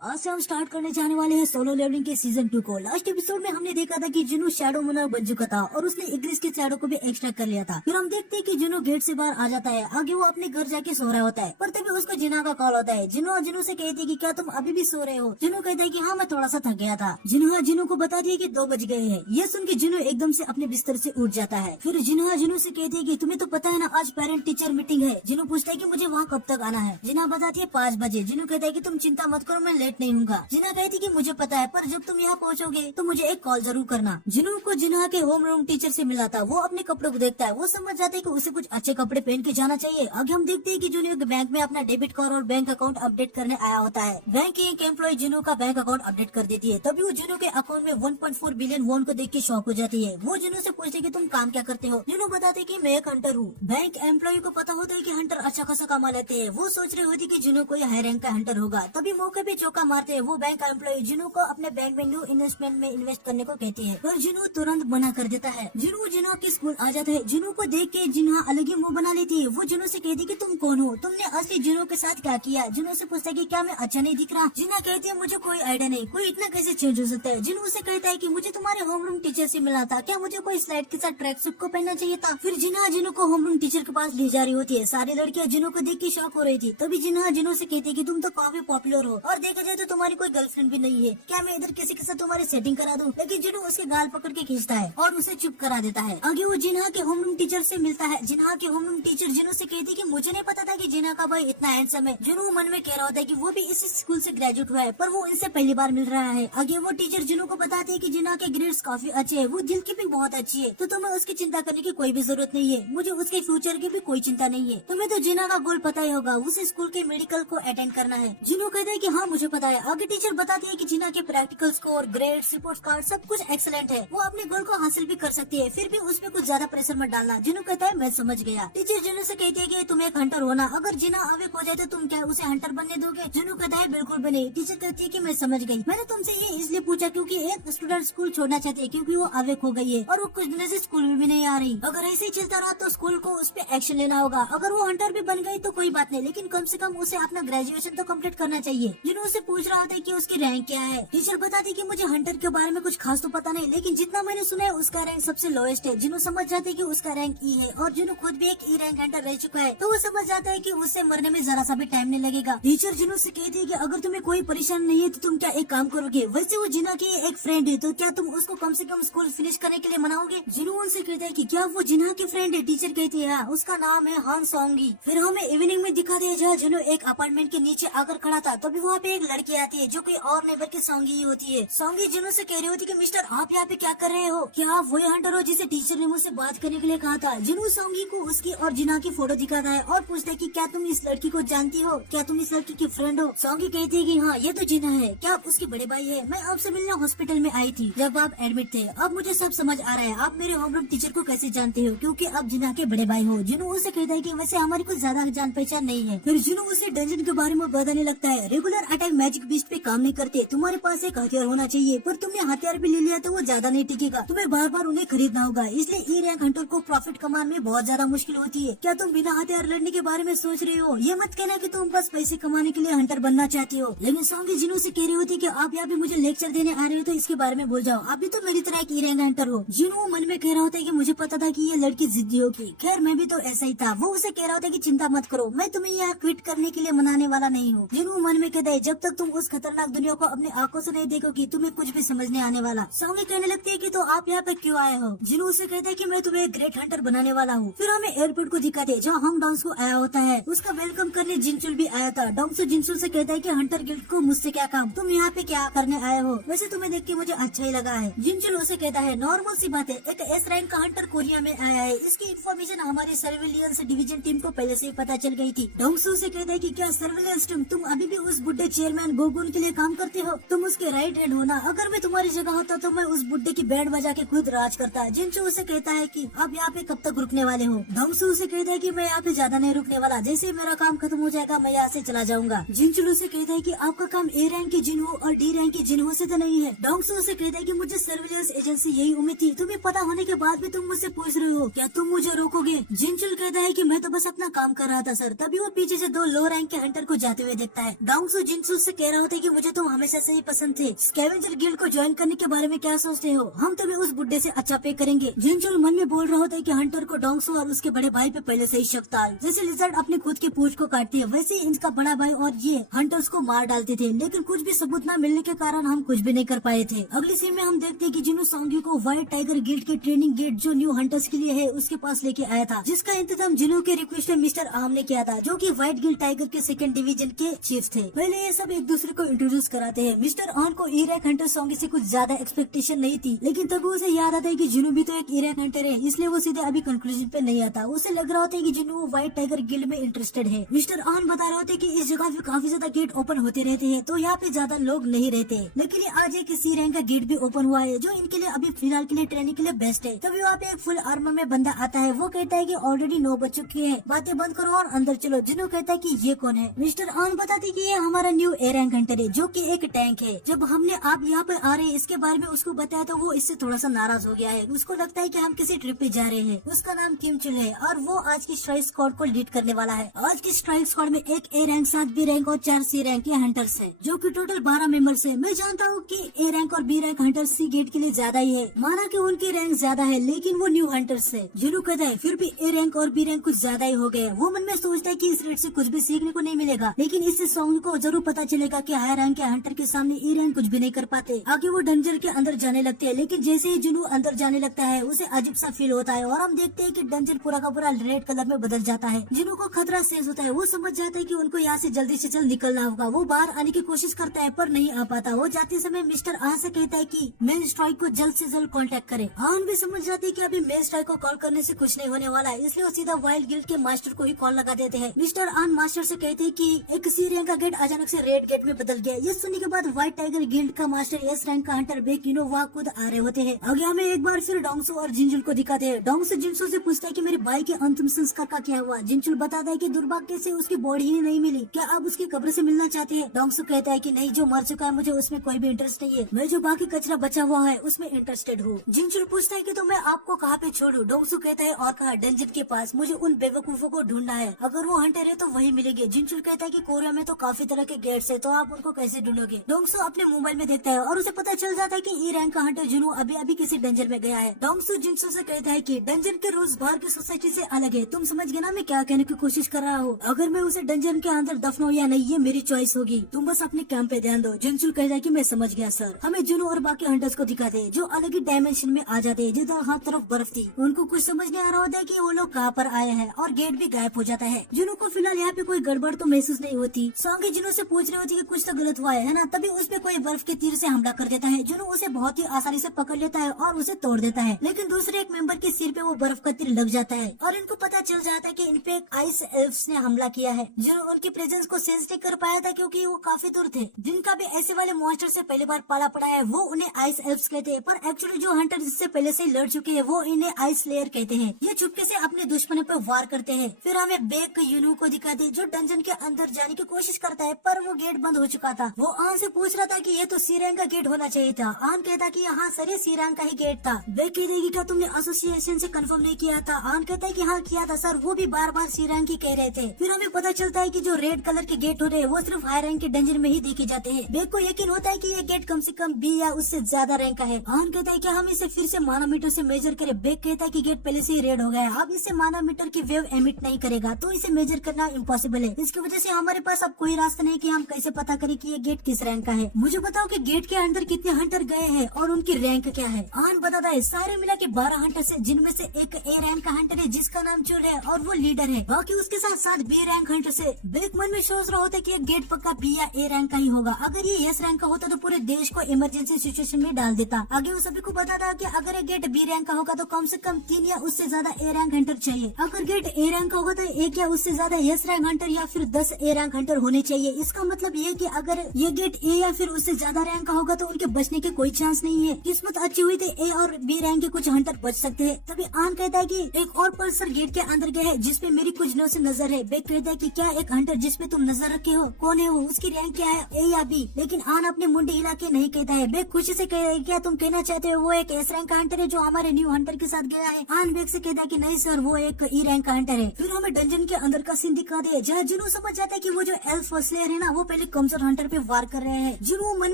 आज से हम स्टार्ट करने जाने वाले हैं सोलो लेवलिंग के सीजन 2 को। लास्ट एपिसोड में हमने देखा था कि जुनू शैडो मोनार्क बन चुका था और उसने इग्रिस के शैडो को भी एक्सट्रैक्ट कर लिया था। फिर हम देखते हैं कि जुनू गेट से बाहर आ जाता है। आगे वो अपने घर जाके सो रहा होता है, पर तभी उसको जिना का कॉल होता है। जुनू से कहती है कि क्या तुम अभी भी सो रहे हो? जुनू कहता है कि हाँ, मैं थोड़ा सा थक गया था। जुनू को बता दिया कि 2 बज गए हैं। ये सुन के जुनू एकदम से अपने बिस्तर से उठ जाता है। फिर जुनू से कहती है कि तुम्हें तो पता है ना, आज पेरेंट टीचर मीटिंग है। जुनू पूछता है कि मुझे वहाँ कब तक आना है? जिना बताती है 5 बजे। जुनू कहता है कि तुम चिंता मत करो, मैं लेट नहीं हूँ। जिना कहती कि मुझे पता है, पर जब तुम यहाँ पहुँचोगे तो मुझे एक कॉल जरूर करना। जिनू को जिना के होम रूम टीचर से मिला था। वो अपने कपड़ों को देखता है। वो समझ जाता है कि उसे कुछ अच्छे कपड़े पहन के जाना चाहिए। आगे हम देखते हैं कि जुनू एक बैंक में अपना डेबिट कार्ड और बैंक अकाउंट अपडेट करने आया होता है। बैंक की एक एम्प्लॉय जुनू का बैंक अकाउंट अपडेट कर देती है। तभी वो जुनू के अकाउंट में 1.4 बिलियन वॉन को देख के शॉक हो जाती है। वो जुनू से पूछती है कि तुम काम क्या करते हो? जुनू बताते कि मैं एक हंटर हूँ। बैंक एम्प्लॉय को पता होता है कि हंटर अच्छा खासा कमा लेते हैं। वो सोच रही होती कि जुनू कोई हाई रैंक का हंटर होगा। तभी मौके पे चौका मारते हैं। वो बैंक एम्प्लॉय जुनू को अपने बैंक में न्यू इन्वेस्टमेंट में इन्वेस्ट करने को कहती है, पर जुनू तुरंत मना कर देता है। जुनू जिना के स्कूल आ जाता है। जुनू को देख के जिना अलग ही मुंह बना लेती है। वो जुनू से कहती है कि तुम कौन हो? तुमने असली जुनू के साथ क्या किया? जुनू से पूछता है कि क्या मैं अच्छा नहीं दिख रहा? जिना कहती है मुझे कोई आइडिया नहीं, कोई इतना कैसे चेंज हो सकता है? जुनू से कहता है कि मुझे तुम्हारे होमरूम टीचर से मिला था, क्या मुझे कोई स्लाइड के साथ ट्रैक सूट को पहनना चाहिए था? फिर जिना जुनू को होमरूम टीचर के पास ले जा रही होती है। सारी लड़कियां जुनू को देख के शॉक हो रही थी। तभी जिना जुनू से कहती है कि तुम तो काफी पॉपुलर हो और देखा जाए तो तुम्हारी कोई गर्लफ्रेंड भी नहीं है, क्या मैं इधर किसी के साथ तुम्हारी सेटिंग करा दूं? लेकिन जुनू उसके गाल पकड़ के खींचता है और उसे चुप करा देता है। आगे वो जिना के होमरूम टीचर से मिलता है। जिना के होमरूम टीचर जुनू से कहती है कि मुझे नहीं पता था कि जिना का भाई इतना हैंडसम है। जुनू मन में कह रहा होता है कि वो भी इसी स्कूल से ग्रेजुएट हुआ है, पर वो इनसे पहली बार मिल रहा है। आगे वो टीचर जुनू को बताती है कि जिना के ग्रेड्स काफी अच्छे हैं, वो दिल की भी बहुत अच्छी है, तो तुम्हें उसकी चिंता करने की कोई भी जरूरत नहीं है। मुझे उसके फ्यूचर की भी कोई चिंता नहीं है। तुम्हें तो जिना का गोल पता ही होगा, उसे स्कूल के मेडिकल को अटेंड करना है। जुनू कहता है कि हाँ मुझे पता है। आगे टीचर बताती है कि जिना के practical score, grades, report card सब कुछ एक्सीलेंट है। वो अपने गोल को हासिल भी कर सकती है, फिर भी उसपे कुछ ज्यादा प्रेशर मत डालना। जुनू कहता है मैं समझ गया। टीचर जुनू से कहती है कि तुम एक हंटर हो ना, अगर जिना अवेक हो जाए तो तुम क्या उसे हंटर बनने दोगे? जुनू कहता है बिल्कुल भी नहीं। टीचर कहती है कि मैं समझ गई, मैंने तुमसे ये इसलिए पूछा क्योंकि एक स्टूडेंट स्कूल छोड़ना चाहती है क्योंकि वो अवेक हो गई है और वो कुछ दिनों से स्कूल में भी नहीं आ रही। अगर ऐसे ही चलता रहा तो स्कूल को उस पर एक्शन लेना होगा। अगर वो हंटर भी बन गई तो कोई बात नहीं, लेकिन कम से कम उसे अपना ग्रेजुएशन तो कम्प्लीट करना चाहिए। जुनू से पूछ रहा था कि उसकी रैंक क्या है। टीचर बताती कि मुझे हंटर के बारे में कुछ खास तो पता नहीं, लेकिन जितना मैंने सुना है उसका रैंक सबसे लोएस्ट है। जुनू समझ जाते कि उसका रैंक ई है और जुनू खुद भी एक ई रैंक हंटर रह चुका है, तो वो समझ जाता है कि उससे मरने में जरा सा भी टाइम नहीं लगेगा। टीचर जुनू से कहती है कि अगर तुम्हें कोई परेशानी नहीं है तो तुम क्या एक काम करोगे? वैसे वो जिना की एक फ्रेंड है, तो क्या तुम उसको कम से कम स्कूल फिनिश करने के लिए मनाओगे? जुनू उनसे कहता है कि क्या वो जिना की फ्रेंड है? टीचर कहती है उसका नाम है हान सोंगी। फिर हमें इवनिंग में दिखा दिया जहाँ जुनू एक अपार्टमेंट के नीचे आकर खड़ा था। तभी वहाँ पे एक लड़की आती है जो कोई और नेबर की सोंगी ही होती है। सोंगी जुनू से कह रही होती है कि मिस्टर आप यहाँ पे क्या कर रहे हो? क्या आप वही हंटर हो जिसे टीचर ने मुझसे बात करने के लिए कहा था? जुनू सोंगी को उसकी और जिना की फोटो दिखाता है और पूछता है कि क्या तुम इस लड़की को जानती हो? क्या तुम इस लड़की की फ्रेंड हो? सोंगी कहती है कि हाँ ये तो जिना है। क्या आप उसके बड़े भाई है? मैं आपसे मिलने हॉस्पिटल में आई थी जब आप एडमिट थे। अब मुझे सब समझ आ रहा है, आप मेरे होमरूम टीचर को कैसे जानते हो, क्योंकि आप जिना के बड़े भाई हो। जुनू उसे कहता है कि वैसे हमारी कुछ ज्यादा जान पहचान नहीं है। फिर जुनू उसे डंजन के बारे में बताने लगता है। रेगुलर अटैक मैजिक बीस्ट पे काम नहीं करते, तुम्हारे पास एक हथियार होना चाहिए, पर तुमने हथियार भी ले लिया तो वो ज्यादा नहीं टिकेगा, तुम्हें बार बार उन्हें खरीदना होगा, इसलिए ई रैंक हंटर को प्रॉफिट कमाने में बहुत ज्यादा मुश्किल होती है। क्या तुम बिना हथियार लड़ने के बारे में सोच रही हो? ये मत कहना कि तुम बस पैसे कमाने के लिए हंटर बनना चाहती हो। लेकिन सोंगी जुनू से कह रही होती कि आप यहाँ भी मुझे लेक्चर देने आ रहे हो तो इसके बारे में बोल जाओ, आप भी तो मेरी तरह एक ई रैंक हंटर हो। जुनू मन में कह रहा होता है कि मुझे पता था कि ये लड़की जिद्दी होगी। खैर मैं भी तो ऐसा ही था। वो उसे कह रहा होता है कि चिंता मत करो, मैं तुम्हें यहाँ क्विट करने के लिए मनाने वाला नहीं हूँ। जुनू मन में कहता है जब तक तुम उस खतरनाक दुनिया को अपनी आंखों से नहीं देखोगी तुम्हें कुछ भी समझ नहीं आने वाला। सोंगी कहने लगती है कि तो आप यहाँ पे क्यों आए हो? जुनू उसे कहता है कि मैं तुम्हें एक ग्रेट हंटर बनाने वाला हूँ। फिर हमें एयरपोर्ट को दिखाते हैं जहाँ हम डॉन्स को आया होता है। उसका वेलकम करने जिनचुल भी आया था। डॉन्स जिनचुल से कहता है कि हंटर गिल्ड को मुझसे क्या काम, तुम यहाँ पे क्या करने आए हो? वैसे तुम्हें देख के मुझे अच्छा ही लगा है। जिनचुल उसे कहता है नॉर्मल सी बात है, एक एस रैंक का हंटर कोरिया में आया है, इसकी इन्फॉर्मेशन हमारी सर्विलियंस डिवीजन टीम को पहले से ही पता चल गई थी। डोंगसू से कहता है कि क्या सर्विलेंस टीम तुम अभी भी उस बुड्ढे चेयरमैन गोगुन के लिए काम करते हो? तुम उसके राइट हैंड हो ना? अगर मैं तुम्हारी जगह होता तो मैं उस बुड्ढे की बैंड बजा के खुद राज करता। जिनचू उसे कहता है कि आप यहाँ पे कब तक रुकने वाले हो? डोंगसू उसे कहता है कि मैं यहाँ पे ज्यादा नहीं रुकने वाला, जैसे ही मेरा काम खत्म हो जाएगा मैं यहाँ से चला जाऊंगा। जिनचू उसे कहता है कि आपका काम ए रैंक के जिन्हो और डी रैंक के जिन्हो से तो नहीं है। डोंगसू उसे कहता है कि मुझे सर्विलेंस एजेंसी यही उम्मीद थी, तुम्हें पता होने के बाद भी तुम मुझसे पूछ रहे हो क्या तुम मुझे रोकोगे? जिनचुल कहता है कि मैं तो बस अपना काम कर रहा था सर। तभी वो पीछे से 2 लो रैंक के हंटर को जाते हुए देखता है। डोंगसू जिनचू से से कह रहा होता है कि मुझे तुम हमेशा से ही पसंद थे। स्कैवेंजर गिल्ड को ज्वाइन करने के बारे में क्या सोचते हो? हम तुम्हें उस बुड्ढे से अच्छा पे करेंगे। जिनचुल मन में बोल रहा होता है कि हंटर को डोंगसू और उसके बड़े भाई पे पहले से ही शक था। जैसे लिजर्ड अपने खुद की पूंछ को काटती है, वैसे ही इनका बड़ा भाई और ये हंटर्स को मार डालते थे, लेकिन कुछ भी सबूत न मिलने के कारण हम कुछ भी नहीं कर पाए थे। अगली सीन में हम देखते हैं कि जिन्हों सोंगी को व्हाइट टाइगर गिल्ड के ट्रेनिंग गेट जो न्यू हंटर्स के लिए है उसके पास लेके आया था, जिसका इंतजाम जिन्हों के रिक्वेस्ट में मिस्टर आर्म ने किया था, जो कि व्हाइट गिल्ड टाइगर के सेकंड डिवीजन के चीफ थे। पहले ये सब एक दूसरे को इंट्रोड्यूस कराते हैं। मिस्टर आर्म को इराक हंटर सोंगी से कुछ ज्यादा एक्सपेक्टेशन नहीं थी, लेकिन तब उसे याद आता है कि जिन्हों भी तो एक इराक हंटर है, इसलिए वो सीधे अभी कंक्लूजन पे नहीं आता। उसे लग रहा होता है कि जिन्हों व्हाइट टाइगर गिल्ड में इंटरेस्टेड है। मिस्टर आर्म बता रहे होते हैं कि इस जगह पे काफी ज्यादा गेट ओपन होते रहते हैं, तो यहाँ पे ज्यादा लोग नहीं रहते, लेकिन आज एक सी रैंक का गेट भी ओपन हुआ है जो इनके लिए अभी फिलहाल के लिए ट्रेनिंग के लिए बेस्ट है। तभी वहाँ पे एक फुल आर्मर में बंदा आता है। वो कहता है कि ऑलरेडी 9 बज चुके हैं, बातें बंद करो और अंदर चलो। जिन्हों कहता है कि ये कौन है? मिस्टर आर्म बताते हैं कि ये हमारा न्यू ए रैंक हंटर है, जो कि एक टैंक है। जब हमने आप यहाँ पे आ रहे हैं इसके बारे में उसको बताया तो वो इससे थोड़ा सा नाराज हो गया है। उसको लगता है कि हम किसी ट्रिप पे जा रहे हैं। उसका नाम किम चुल है और वो आज की स्ट्राइक स्क्वाड को लीड करने वाला है। आज की स्ट्राइक स्क्वाड में एक ए रैंक, 7 बी रैंक और 4 सी रैंक के हंटर्स हैं, जो कि टोटल 12 मेंबर्स हैं। मैं जानता हूँ कि ए रैंक और बी रैंक हंटर्स सी गेट के लिए ज्यादा ही है, माना कि उनकी रैंक ज्यादा है, लेकिन वो न्यू हंटर्स है। जिन्हों कहता है फिर भी ए रैंक और बी रैंक कुछ ज्यादा ही हो गए। वो मन में सोचता है कि इस रेट से कुछ भी सीखने को नहीं मिलेगा, लेकिन इससे सॉन्ग को जरूर पता चलेगा कि हाई रैंक के हंटर के सामने ए रैंक कुछ भी नहीं कर पाते। आगे वो डंजन के अंदर जाने लगते हैं, लेकिन जैसे ही जिन्हों अंदर जाने लगता है उसे अजीब सा फील होता है और हम देखते हैं कि डंजन पूरा का पूरा रेड कलर में बदल जाता है। जिन्हों को खतरा सेंस होता है, वो समझ जाता है कि उनको यहाँ से जल्दी से जल्द निकलना होगा। वो बाहर आने की कोशिश करता है पर नहीं आ पाता। वो जाते समय मिस्टर आन से कहता है कि मेन स्ट्राइक को जल्द से जल्द कांटेक्ट करे। आन भी समझ जाते हैं कि अभी मेन स्ट्राइक को कॉल करने से कुछ नहीं होने वाला है, इसलिए वो सीधा वाइल्ड गिल्ड के मास्टर को ही कॉल लगा देते हैं। मिस्टर आन मास्टर से कहते हैं कि एक सी रैंक का गेट अचानक से रेड गेट में बदल गया। ये सुनने के बाद व्हाइट टाइगर गिल्ड का मास्टर एस रैंक का हंटर बेकिनो वहाँ खुद आ रहे होते हैं। आगे हमें एक बार फिर डोंगसू और जिंजुल को दिखाते हैं। डोंगसू जिंसू से पूछता है कि मेरे भाई के अंतिम संस्कार का क्या हुआ? जिंजुल बताता है कि दुर्भाग्य से उसकी बॉडी ही नहीं मिली, क्या आप उसकी कब्र से मिलना चाहते हैं? डोंगसू कहता है कि नहीं, जो मर चुका है मुझे उसमें कोई भी इंटरेस्ट नहीं है, मैं जो बाकी कचरा बचा हुआ है उसमें इंटरेस्टेड हूँ। जिंजुल पूछता है कि तो मैं आपको कहाँ पे छोड़ूं? डोंगसू कहता है और कहा, डंजन के पास। मुझे उन बेवकूफों को ढूंढना है, अगर वो हंटर है तो वही मिलेंगे। जिंजुल कहता है कि कोरिया में तो काफी तरह के गेट्स है, तो आप उनको कैसे ढूंढोगे? डोंगसू अपने मोबाइल में देखता है और उसे पता चल जाता है कि ई रैंक का हंटर जुनू अभी अभी किसी डंजन में गया है। डोंगसू जिंसू से कहता है कि डंजन के रूल्स बाहर की सोसाइटी से अलग है। तुम समझ गए ना मैं क्या कहने की कोशिश कर रहा हूँ? अगर मैं उसे डंजन के अंदर दफनाऊं या नहीं, ये मेरी चॉइस होगी। तुम बस अपने काम पे ध्यान दो। जिंसू कहता है कि मैं समझ गया सर। हमें जुनू और बाकी हंटर्स को दिखाते हैं जो अलग ही डायमेंशन में आ जाते हैं, जिधर हर तरफ बर्फ थी। उनको कुछ समझ नहीं आ रहा होता है कि वो लोग कहाँ पर आए हैं और गेट भी गायब हो जाता है। जुनू को फिलहाल यहाँ पे कोई गड़बड़ तो महसूस नहीं होती। सॉन्ग जुनू से पूछ रही होती है कि कुछ तो गलत हुआ है ना, तभी उस पे कोई बर्फ के तीर से हमला कर देता है। जुनू उसे बहुत ही आसानी से पकड़ लेता है और उसे तोड़ देता है, लेकिन दूसरे एक मेंबर के सिर पे वो बर्फ का तीर लग जाता है और इनको पता चल जाता है कि इन पे आइस एल्फ्स ने हमला किया है। जुनू उनकी प्रेजेंस को सेंस नहीं कर पाया था क्योंकि वो काफी दूर थे। जिनका भी ऐसे वाले मॉन्स्टर से पहली बार पाला पड़ा है वो उन्हें आइस एल्फ्स कहते हैं, पर एक्चुअली जो हंटर जिससे पहले से लड़ चुके हैं वो इन्हें आइस लेयर कहते हैं। ये चुपके से अपने दुश्मनों पर वार करते हैं। फिर हमें बेक यूनू को दिखाते हैं जो डंजन के अंदर जाने की कोशिश करता है, पर वो गेट बंद हो चुका था। वो आन से पूछ रहा था कि ये तो सी रैंक का गेट होना चाहिए था। आन कहता कि हाँ सर, ये सी रैंक का ही गेट था। बेक कहते कि क्या तुमने एसोसिएशन से कंफर्म नहीं किया था? आन कहता है कि हाँ किया था सर, वो भी बार बार सी रैंक ही कह रहे थे। फिर हमें पता चलता है कि जो रेड कलर के गेट हो रहे हैं वो सिर्फ हाई रैंक के डंजन में ही देखे जाते हैं। बेक को यकीन होता है कि ये गेट कम से कम बी या उससे ज्यादा रैंक का है। आन कहता है कि हम इसे फिर से मानोमीटर से मेजर करें। बेक कहता है कि गेट पहले से ही रेड हो गया है, अब इसे मानोमीटर की वेव एमिट नहीं करेगा, तो इसे मेजर करना इम्पॉसिबल है। इसकी वजह से हमारे पास अब कोई रास्ता नहीं कि हम कैसे पता करें कि ये गेट किस रैंक का है। मुझे बताओ कि गेट के अंदर कितने हंटर गए हैं और उनकी रैंक क्या है? आन बताता है सारे मिला के 12 हंटर है, जिनमें से एक ए रैंक का हंटर है जिसका नाम चुल है और वो लीडर है। बाकी उसके साथ साथ बी रैंक हंटर है। बेक मन में सोच रहा होता है कि ये गेट पक्का बी या ए रैंक का ही होगा। अगर ये एस रैंक का होता तो पूरे देश को इमरजेंसी सिचुएशन में डाल देता। आगे वो सभी को बताता कि अगर ये गेट बी रैंक का होगा तो कम से कम 3 या उससे ज्यादा ए रैंक हंटर चाहिए। अगर गेट ए रैंक का होगा तो 1 या उससे ज्यादा एस रैंक हंटर या फिर 10 ए रैंक हंटर होने चाहिए। इसका मतलब ये कि अगर ये गेट ए या फिर उससे ज्यादा रैंक का होगा तो उनके बचने के कोई चांस नहीं है। किस्मत अच्छी हुई तो ए और बी रैंक के कुछ हंटर बच सकते हैं। तभी आन कहता है कि एक और पर्सन गेट के अंदर गया है जिसपे मेरी कुछ दिनों से नजर है। बेक कहता है कि क्या एक हंटर जिसपे तुम नजर रखे हो, कौन है वो, उसकी रैंक क्या है, ए या बी? लेकिन आन अपने मुंडे हिला के नहीं कहता है। बेक खुशी से कह रहा है क्या तुम कहना चाहते हो वो एक एस रैंक का हंटर है जो हमारे न्यू हंटर के साथ गया है? आन बेक से कहता है कि नहीं सर, वो एक ई रैंक का हंटर है। फिर हमें डंजन के अंदर का सीन दिखा दे जहाँ जुनू समझ जाता है कि वो जो एल्फ स्लेयर है ना वो पहले फाइनली कमजोर हंटर पे वार कर रहे हैं। जिन्हों मन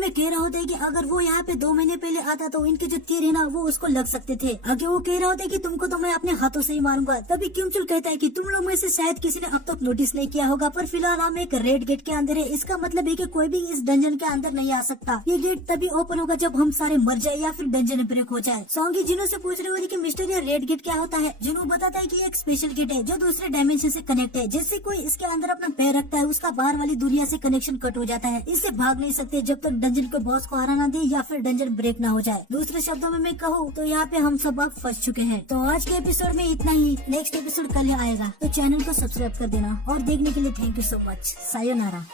में कह रहा होता है कि अगर वो यहाँ पे 2 महीने पहले आता तो इनके जो तीर है ना वो उसको लग सकते थे। आगे वो कह रहा होता है कि तुमको तो मैं अपने हाथों से ही मारूंगा। तभी किमचुल कहता है कि तुम लोग में से शायद किसी ने अब तक नोटिस नहीं किया होगा, पर फिलहाल हम एक रेड गेट के अंदर है। इसका मतलब है कि कोई भी इस डंजन के अंदर नहीं आ सकता। ये गेट तभी ओपन होगा जब हम सारे मर जाए या फिर डंजन ब्रेक हो जाए। सॉन्गी जिन्हों से पूछ रहे होती कि मिस्टर ये रेड गेट क्या होता है। जिन्हों बताता है कि ये एक स्पेशल गेट है जो दूसरे डायमेंशन से कनेक्ट है। जैसे कोई इसके अंदर अपना पैर रखता है उसका बाहर वाली दुनिया से कनेक्शन कट हो जाता है। इससे भाग नहीं सकते जब तक डंजन के बॉस को हरा ना दे या फिर डंजन ब्रेक ना हो जाए। दूसरे शब्दों में मैं कहूँ तो यहाँ पे हम सब अब फंस चुके हैं। तो आज के एपिसोड में इतना ही। नेक्स्ट एपिसोड कल आएगा तो चैनल को सब्सक्राइब कर देना और देखने के लिए thank you so much. Sayonara.